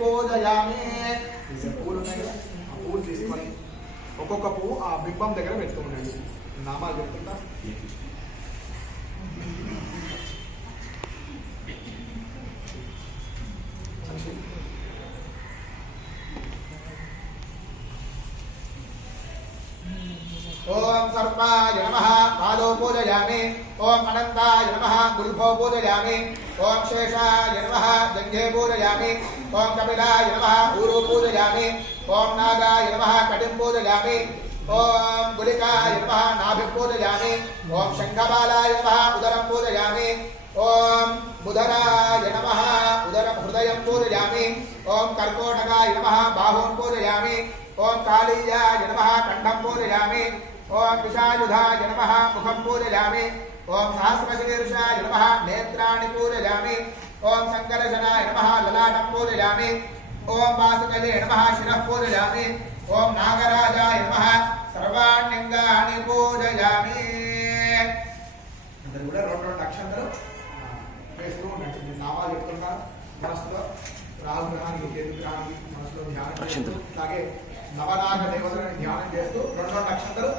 పూజయామి. పూలు ఉన్నాయి కదా, ఆ పూలు తీసుకొని ఒక్కొక్క పువ్వు ఆ బింబం దగ్గర పెడుతూ ఉండండి. నామాలు పెడుతుంటా. ओम सर्पाय नमः पादौ पूजयामि. ओम अनंताय नमः गुल्फौ पूजयामि. ओम शेषाय नमः जंघे पूजयामि. ओम कपिलाय नमः ऊरु पूजयामि. ओम नागाय नमः कटिं पूजयामि. ओम गुलिकाय नमः नाभि पूजयामि. ओम शंखबालाय नमः उदरं पूजयामि. ओम बुधराय नमः उदरं हृदयं पूजयामि. ओम कर्कोटकाय नमः बाहुं पूजयामि. ओम कालीयाय नमः कंठं पूजयामि. ओम विशायुधाय नमः मुखं पूजयामि. ओम सहस्रशीर्षाय नमः नेत्राणि पूजयामि. ओम संकर्षणाय नमः ललाटं पूजयामि. ओम वासुकये नमः शिरः पूजयामि. ओम नागराजाय नमः सर्वाण्यंगानि पूजयामि. అందరూ కూడా రెండు రెండు అక్షంతలు వేస్తూ ఉండండి. నామాలు చెప్తుంటారు. మనసులో రాహు గ్రహానికి కేతు గ్రహానికి మనసులో ధ్యానం చేస్తూ అలాగే నవనాగ దేవతలను ధ్యానం చేస్తూ రెండు రెండు అక్షంతలు